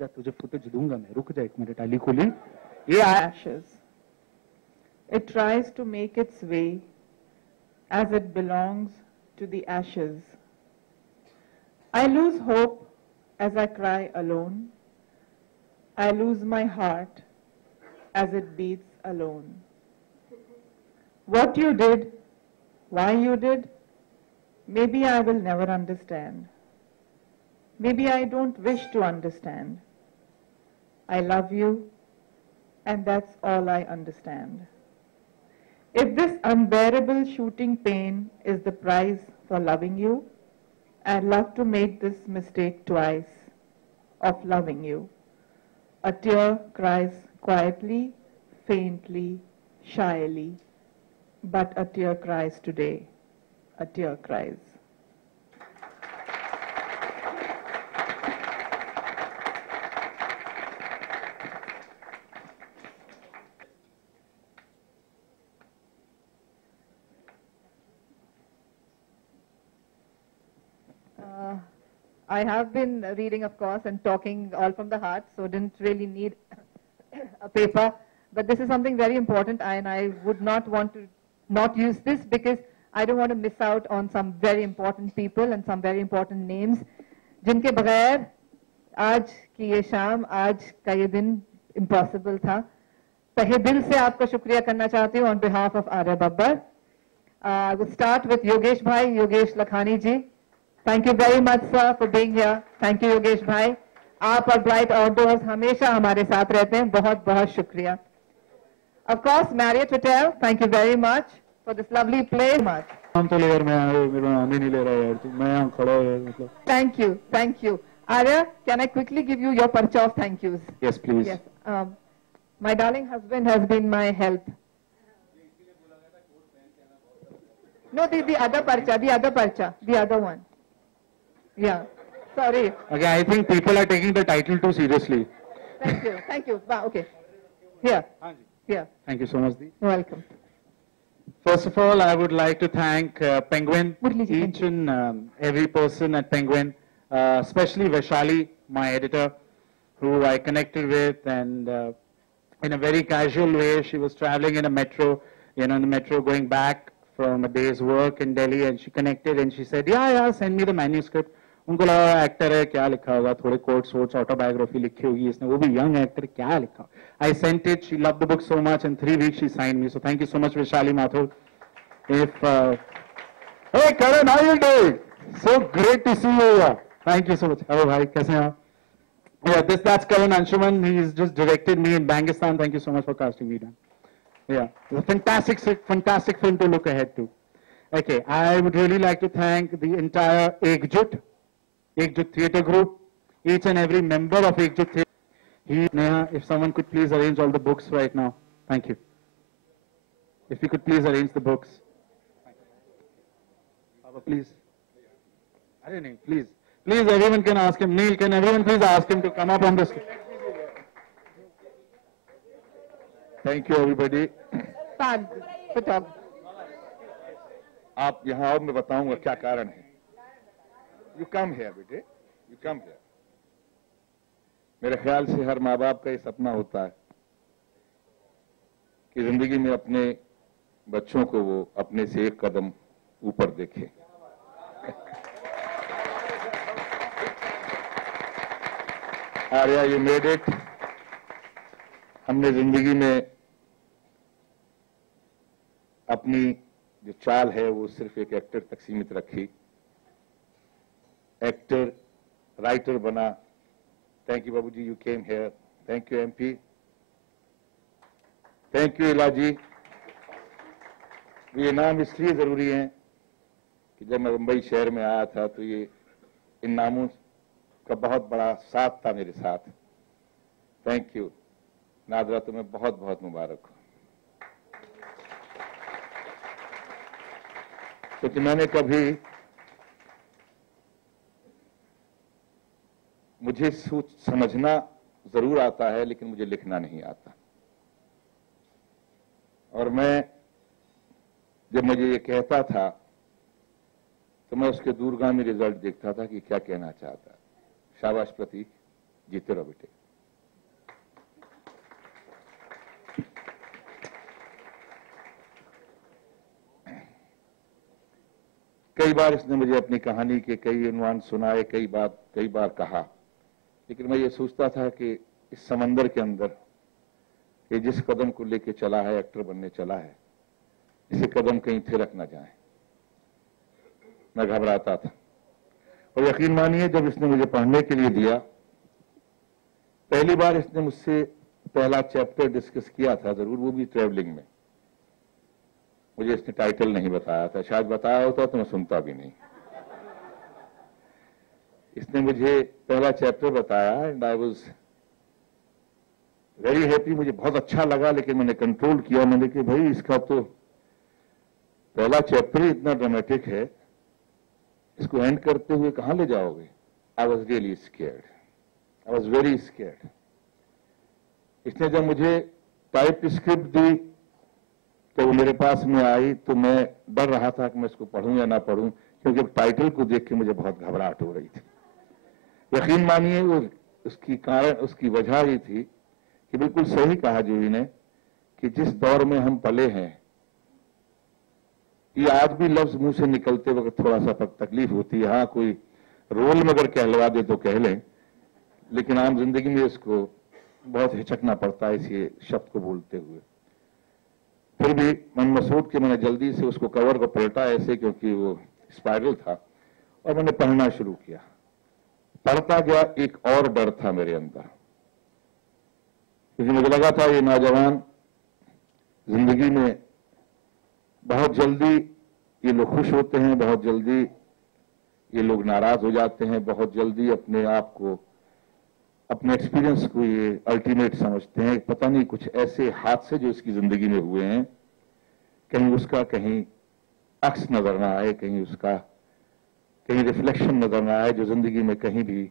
जा, तुझे फुटेज दूंगा मैं, रुक जा एक मिनट आली कोली. ये ashes. It tries to make its way as it belongs to the ashes. I lose hope as I cry alone. I lose my heart as it beats alone. What you did, why you did, maybe I will never understand. Maybe I don't wish to understand. I love you, and that's all I understand. If this unbearable shooting pain is the price for loving you, I'd love to make this mistake twice of loving you. A tear cries quietly, faintly, shyly, but a tear cries today. A tear cries. I have been reading, of course, and talking all from the heart, so didn't really need a paper. But this is something very important, and I would not want to not use this because I don't want to miss out on some very important people and some very important names. जिनके बगैर आज की ये शाम, आज का ये दिन impossible था. तहे दिल से आपका शुक्रिया करना चाहती हूँ on behalf of Arya Babbar. I will start with Yogesh Bhai, Yogesh Lakhani ji. Thank you very much, sir, for being here. Thank you, Yogesh Bhai. आप और Bright Outdoors हमेशा हमारे साथ रहते हैं. बहुत बहुत शुक्रिया. Of course, Marriott Hotel, thank you very much for this lovely place. हम तो ले यार, मैं मेरा नाम ही नहीं ले रहा यार, मैं यहाँ खड़ा हूँ मतलब. Thank you, thank you. Arya, can I quickly give you your parcha of thank yous? Yes, please. Yes. My darling husband has been my help. No, the other parcha, the other one. Yeah, sorry. Okay, I think people are taking the title too seriously. Thank you. Wow, okay. Here. Thank you so much, Dee. Welcome. First of all, I would like to thank Penguin, each and every person at Penguin, especially Vaishali, my editor, who I connected with, and in a very casual way, she was traveling in a metro, in the metro going back from a day's work in Delhi, and she connected and she said, yeah, send me the manuscript. उनको लगा actor है, क्या लिखा होगा, थोड़े quotes votes autobiography लिखी होगी इसने, वो भी यंग एक्टर, क्या लिखा. I sent it, she loved the book so much, in 3 weeks she signed me. So thank you so much, Vaishali Mathur. Hey Karan, how you doing? So great to see you here. Thank you so much. Hello, bhai, कैसे हैं आप? Yeah, that's Karan Anshuman. He's just directed me in Bangistan. Thank you so much for casting me down. Yeah, it's a fantastic film to look ahead to. Okay, I would really like to thank the entire Ekjut Theatre Group, each and every member of Ekjut Theatre. Neha, if someone could please arrange all the books right now. Thank you. If you could please arrange the books. Baba, please. I don't know, please. Please, everyone can ask him. Neil, can everyone please ask him to come up on the stage? Thank you, everybody. आप यहाँ आओ, मैं बताऊंगा क्या कारण है. You come here, बेटे. You come here. मेरे ख्याल से हर माँ बाप का ये सपना होता है कि जिंदगी में अपने बच्चों को वो अपने से एक कदम ऊपर देखे. Arya, you made it. हमने जिंदगी में अपनी जो चाल है वो सिर्फ एक एक्टर तक सीमित रखी. एक्टर, राइटर बना. Thank you, Babuji, you came here. Thank you, MP. Thank you, इलाजी. ये नाम इसलिए जरूरी हैं कि जब मैं मुंबई शहर में आया था तो ये इन नामों का बहुत बड़ा साथ था मेरे साथ. Thank you. नादरा, तुम्हें बहुत बहुत मुबारक हो. क्योंकि मैंने कभी, मुझे समझना जरूर आता है लेकिन मुझे लिखना नहीं आता. और मैं जब मुझे ये कहता था तो मैं उसके दूरगामी रिजल्ट देखता था कि क्या कहना चाहता है. शाबाश प्रतीक, जीते रहो बेटे। कई बार इसने मुझे अपनी कहानी के कई उन्वान सुनाए, कई बार कहा, लेकिन मैं ये सोचता था कि इस समंदर के अंदर ये जिस कदम को लेके चला है, एक्टर बनने चला है, इसे कदम कहीं थिरक न जाए। मैं घबराता था और यकीन मानिए जब इसने मुझे पढ़ने के लिए दिया, पहली बार इसने मुझसे पहला चैप्टर डिस्कस किया था, जरूर वो भी ट्रेवलिंग में। मुझे इसने टाइटल नहीं बताया था, शायद बताया होता तो मैं सुनता भी नहीं। इसने मुझे पहला चैप्टर बताया and I was very happy, मुझे बहुत अच्छा लगा, लेकिन मैंने कंट्रोल किया। मैंने कि भाई इसका तो पहला चैप्टर ही इतना ड्रामेटिक है, इसको एंड करते हुए कहां ले जाओगे? I was really scared, I was very scared. इसने जब मुझे टाइप स्क्रिप्ट दी तो वो मेरे पास में आई तो मैं डर रहा था कि मैं इसको पढ़ूं या ना पढ़ूं, क्योंकि टाइटल को देख के मुझे बहुत घबराहट हो रही थी। यकीन मानिए वो उसकी वजह ये थी कि बिल्कुल सही कहा जूही ने कि जिस दौर में हम पले हैं, ये आज भी लफ्ज मुंह से निकलते वक्त थोड़ा सा तकलीफ होती है। हाँ, कोई रोल में अगर कहलवा दे तो कह लें, लेकिन आम जिंदगी में इसको बहुत हिचकना पड़ता है इस शब्द को बोलते हुए। फिर भी मन मसूद के मैंने जल्दी से उसको कवर को पलटा ऐसे, क्योंकि वो स्पाइरल था, और मैंने पढ़ना शुरू किया। पढ़ता गया, एक और डर था मेरे अंदर, क्योंकि मुझे लगा था ये नौजवान जिंदगी में बहुत जल्दी ये लोग खुश होते हैं, बहुत जल्दी ये लोग नाराज हो जाते हैं, बहुत जल्दी अपने आप को, अपने एक्सपीरियंस को ये अल्टीमेट समझते हैं। पता नहीं कुछ ऐसे हादसे जो इसकी जिंदगी में हुए हैं, कहीं उसका कहीं अक्स नजर ना आए, कहीं उसका कहीं रिफ्लेक्शन नजर ना आए, जो जिंदगी में कहीं भी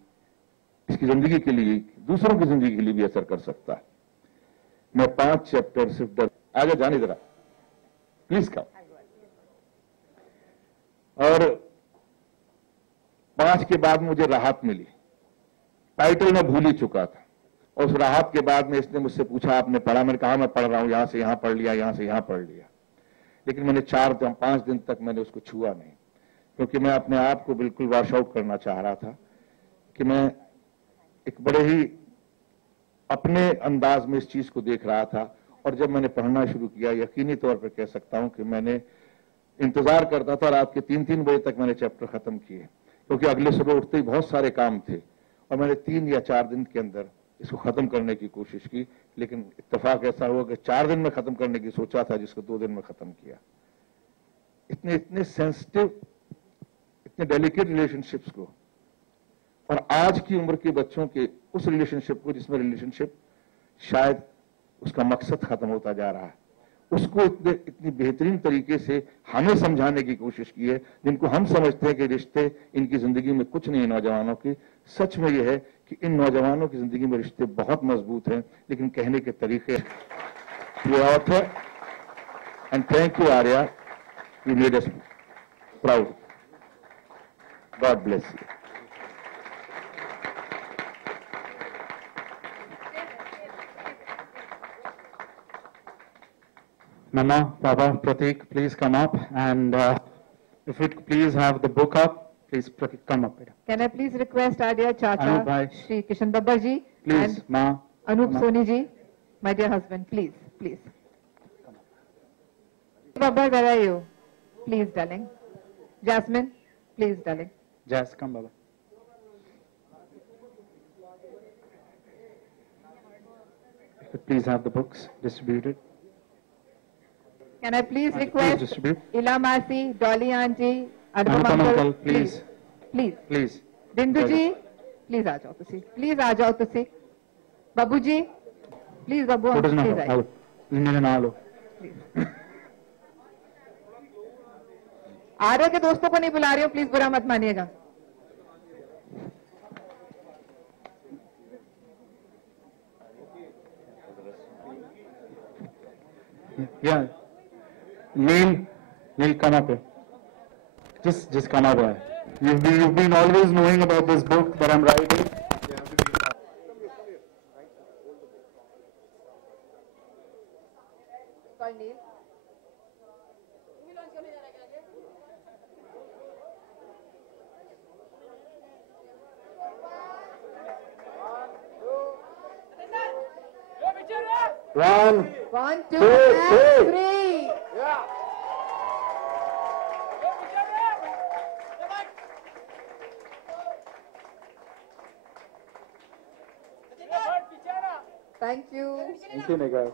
इसकी जिंदगी के लिए, दूसरों की जिंदगी के लिए भी असर कर सकता है। मैं 5 चैप्टर सिर्फ डर, आगे जाने जरा प्लीज कम। और 5 के बाद मुझे राहत मिली। टाइटल मैं भूल ही चुका था, और उस राहत के बाद में इसने मुझसे पूछा आपने पढ़ा? मैंने कहा मैं पढ़ रहा हूं, यहां से यहां पढ़ लिया, यहां से यहां पढ़ लिया। लेकिन मैंने 4-5 दिन तक मैंने उसको छुआ नहीं, क्योंकि मैं अपने आप को बिल्कुल वॉश आउट करना चाह रहा था कि मैं एक बड़े ही अपने अंदाज में इस चीज को देख रहा था। और जब मैंने पढ़ना शुरू किया, यकीनी तौर पर कह सकता हूं कि मैंने इंतजार करता था, रात के 3-3 बजे तक मैंने चैप्टर खत्म किए, क्योंकि अगले सुबह उठते ही बहुत सारे काम थे, और मैंने 3 या 4 दिन के अंदर इसको खत्म करने की कोशिश की। लेकिन इत्तेफाक ऐसा हुआ कि 4 दिन में खत्म करने की सोचा था, जिसको 2 दिन में खत्म किया। इतने सेंसिटिव, इतने डेलिकेट रिलेशनशिप्स को, और आज की उम्र के बच्चों के उस रिलेशनशिप को जिसमें रिलेशनशिप शायद उसका मकसद खत्म होता जा रहा है, उसको इतनी बेहतरीन तरीके से हमें समझाने की कोशिश की है, जिनको हम समझते हैं कि रिश्ते इनकी जिंदगी में कुछ नहीं है नौजवानों की। सच में यह है कि इन नौजवानों की जिंदगी में रिश्ते बहुत मजबूत हैं, लेकिन कहने के तरीके। Author and thank you Arya, you made us proud. God bless you. Mama, Baba, Pratik, please come up, and if you please have the book up, please Pratik, come up. Can I please request our dear Chacha, Anup bhai. Shri Kishan Babbar ji, Please, and Ma. Anup Ma. Soni ji, my dear husband, please, please. Babbar, where are you? Please, darling. Jasmine, please, darling. Jazz, come, Baba. If you please have the books distributed. Can I please Please request distribute. Ila Masi, Dolly Aunty, Anupam Anupam Uncle, uncle, please. please. Please. बिंदु जी, please आ जाओ तुसी, please आ जाओ तुसी। बाबू जी, please बाबू What is प्लीज now? आइए। मेरे नाल हो। आर्या के दोस्तों को नहीं बुला रही हूँ, प्लीज बुरा मत मानिएगा। Yeah. Neil, come up here. Just come up here. You've been always knowing about this book that I'm writing. called Neil. One, 1, 2, Two, and three. 3. Thank you. Thank you, Nigar.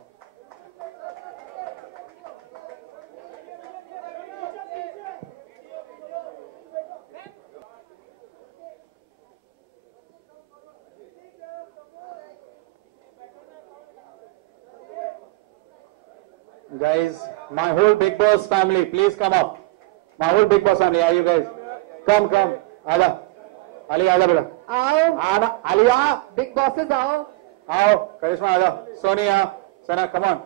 Guys, my whole Big Boss family, please come up. My whole Big Boss family, are you guys? Come, come. Aada. Ali, aada beta. आओ, Aada. Ali, aa. big bosses आओ. Aao. Karishma, aada. Sonia, Sana, come on.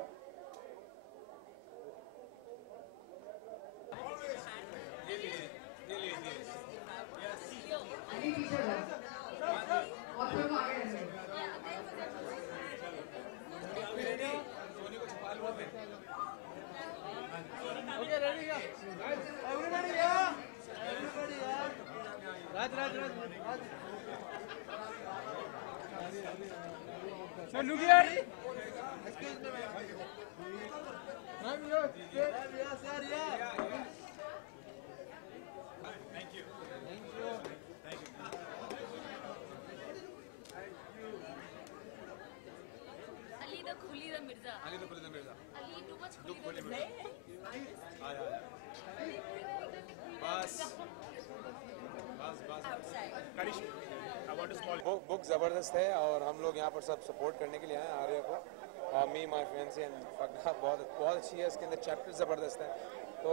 Ali the Khuli the Mirza. Ali too much Khuli the Mirza. Book ज़बरदस्त है और हम लोग यहाँ पर सब सपोर्ट करने के लिए आए हैं आर्या को मी माय फ्रेंड्स एंड फगना बहुत अच्छी है इसके अंदर चैप्टर ज़बरदस्त है तो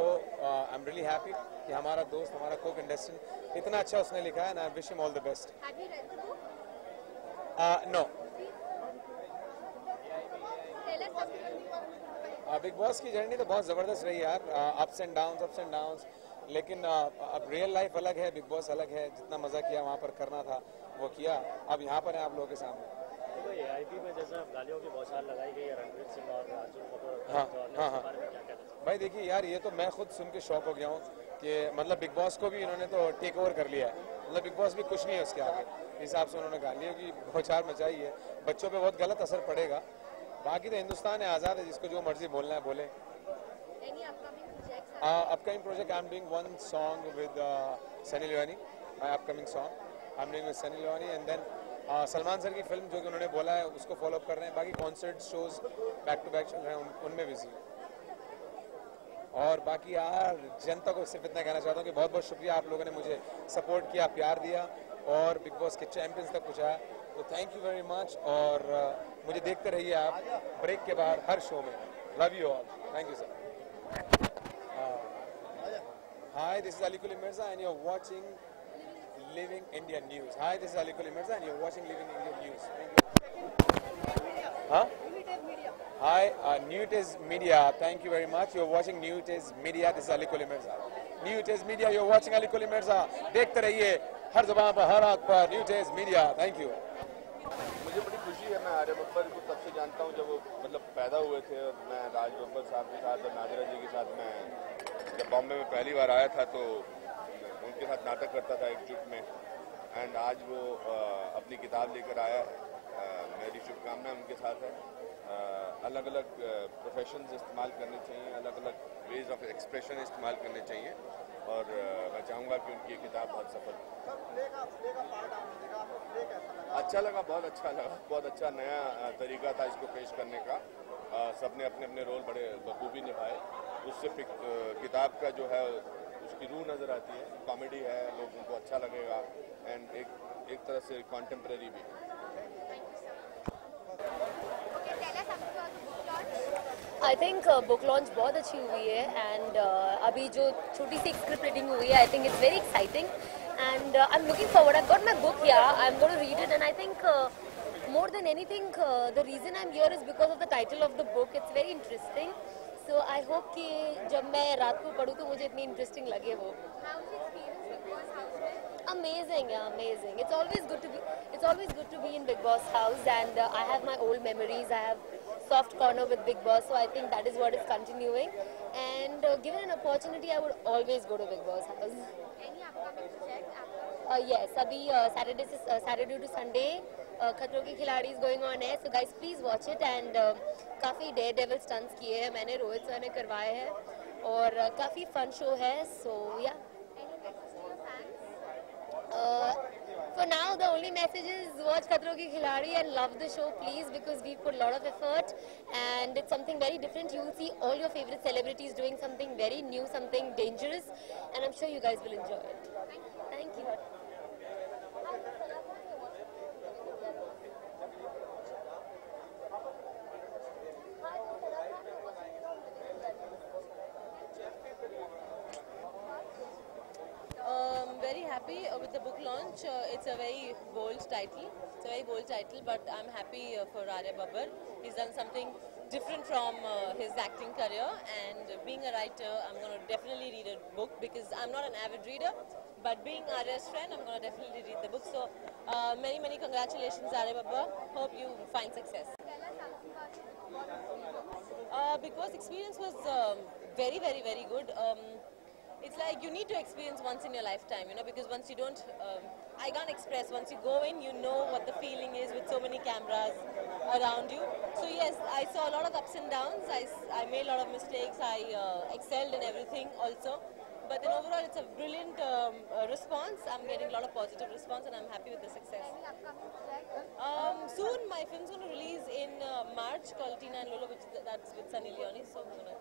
आई एम रियली हैप्पी कि हमारा दोस्त हमारा को कंटेस्टेंट इतना अच्छा उसने लिखा है and I wish him all the best Have you read the book? No Tell us something. Bigg Boss की जर्नी तो बहुत ज़बरदस्त रही यार अप्स एंड डाउन्स लेकिन अब रियल लाइफ अलग है बिग बॉस अलग है जितना मज़ा किया वहाँ पर करना था वो किया अब यहाँ पर है आप लोगों के सामने तो AIP में जैसा गालियों की बौछार लगाई गई है रणवीर सिंह और अर्जुन कपूर हाँ, और हाँ, इसके बारे में क्या कहना चाहिए? भाई देखिए यार ये तो मैं खुद सुन के शॉक हो गया हूँ कि मतलब बिग बॉस को भी इन्होंने तो टेक ओवर कर लिया है मतलब बिग बॉस भी कुछ नहीं है उसके आगे इस हिसाब से उन्होंने गालियों की बौछार मचाई है बच्चों पे बहुत गलत असर पड़ेगा बाकी तो हिंदुस्तान है आज़ाद है जिसको जो मर्जी बोलना है बोले Any upcoming projects? upcoming project I'm doing one song with Sunny Leone my upcoming song I'm doing with Sunny Leone and then Salman sir की फिल्म जो कि उन्होंने बोला है उसको फॉलो अप कर रहे हैं बाकी concert shows back to back चल रहे हैं उनमें बिजी और बाकी यार जनता को सिर्फ इतना कहना चाहता हूँ कि बहुत बहुत शुक्रिया आप लोगों ने मुझे सपोर्ट किया प्यार दिया और बिग बॉस के चैंपियंस तक पहुँचाया तो थैंक यू वेरी मच और मुझे देखते रहिए आप ब्रेक के बाद हर शो में love you all thank you sir Hi, this is Ali Kuli Mirza and you're watching Living India News. Hi, this is Ali Kuli Mirza and you're watching Living India News. Thank you. Huh? Hi, Newtiz Media. Thank you very much. You're watching Newtiz Media. This is Ali Kuli Mirza. Newtiz Media. You're watching Ali Kuli Mirza. देखते रहिए हर ज़बान पर हर आँख पर Newtiz Media. Thank you. मुझे बड़ी खुशी है मैं आर्य बब्बर को तब से जानता हूँ जब वो मतलब पैदा हुए थे और मैं राज बब्बर साहब के साथ और नादिरा जी के साथ मैं जब बॉम्बे में पहली बार आया था तो उनके साथ नाटक करता था एकजुट में एंड आज वो अपनी किताब लेकर आया मेरी शुभकामनाएं उनके साथ है अलग अलग प्रोफेशंस इस्तेमाल करने चाहिए अलग अलग वेज ऑफ एक्सप्रेशन इस्तेमाल करने चाहिए और मैं चाहूँगा कि उनकी ये किताब बहुत सफल अच्छा लगा बहुत अच्छा नया तरीका था इसको पेश करने का सबने अपने अपने रोल बड़े बखूबी निभाए उससे किताब का जो है उसकी रूह नज़र आती है कॉमेडी है लोगों को अच्छा लगेगा एंड एक तरह से कॉन्टेम्प्रेरी भी Okay, tell us something about the book launch. I think book launch बहुत अच्छी हुई है एंड अभी जो छोटी सी स्क्रिप्ट रीडिंग हुई है I think it's very exciting and I am looking forward I got my book या I am going to read it and I think more than anything the reason I'm here is because of the title of the book. It's very interesting, so I hope कि जब मैं रात को पढूं तो मुझे इतनी interesting लगे वो. How's the experience Big Boss house में? Amazing, yeah, amazing. It's always good to be in Big Boss house and I have my old memories. I have soft corner with Big Boss, so I think that is what is continuing. And given an opportunity, I would always go to Big Boss house. Any upcoming project? Yes, अभी Saturday to Sunday खतरों के खिलाड़ी is going on है, so guys please watch it. And काफी daredevil stunts किए हैं मैंने, Rohit sir ने करवाए हैं और काफी fun show है, so yeah. Any message to your fans? For now, the only message is watch Khatron Ke Khiladi and love the show, please, because we put a lot of effort and it's something very different. You will see all your favorite celebrities doing something very new, something dangerous, and I'm sure you guys will enjoy it. Thank you. Very happy with the book launch. It's a very bold title. It's a very bold title, but I'm happy for Arya Babbar. He's done something different from his acting career, and being a writer, I'm going to definitely read a book because I'm not an avid reader, but being Arya's friend, I'm going to definitely read the book. So many congratulations, Arya Babbar. Hope you find success. Big Boss experience was very good. It's like you need to experience once in your lifetime, you know, because once you don't, I can't express, once you go in, you know what the feeling is with so many cameras around you. So yes, I saw a lot of ups and downs, I made a lot of mistakes, I excelled in everything also. But then overall it's a brilliant response, I'm getting a lot of positive response and I'm happy with the success. Any upcoming project? Soon my film's going to release in March called Tina and Lolo, that's with Sunny Leone, so I'm going to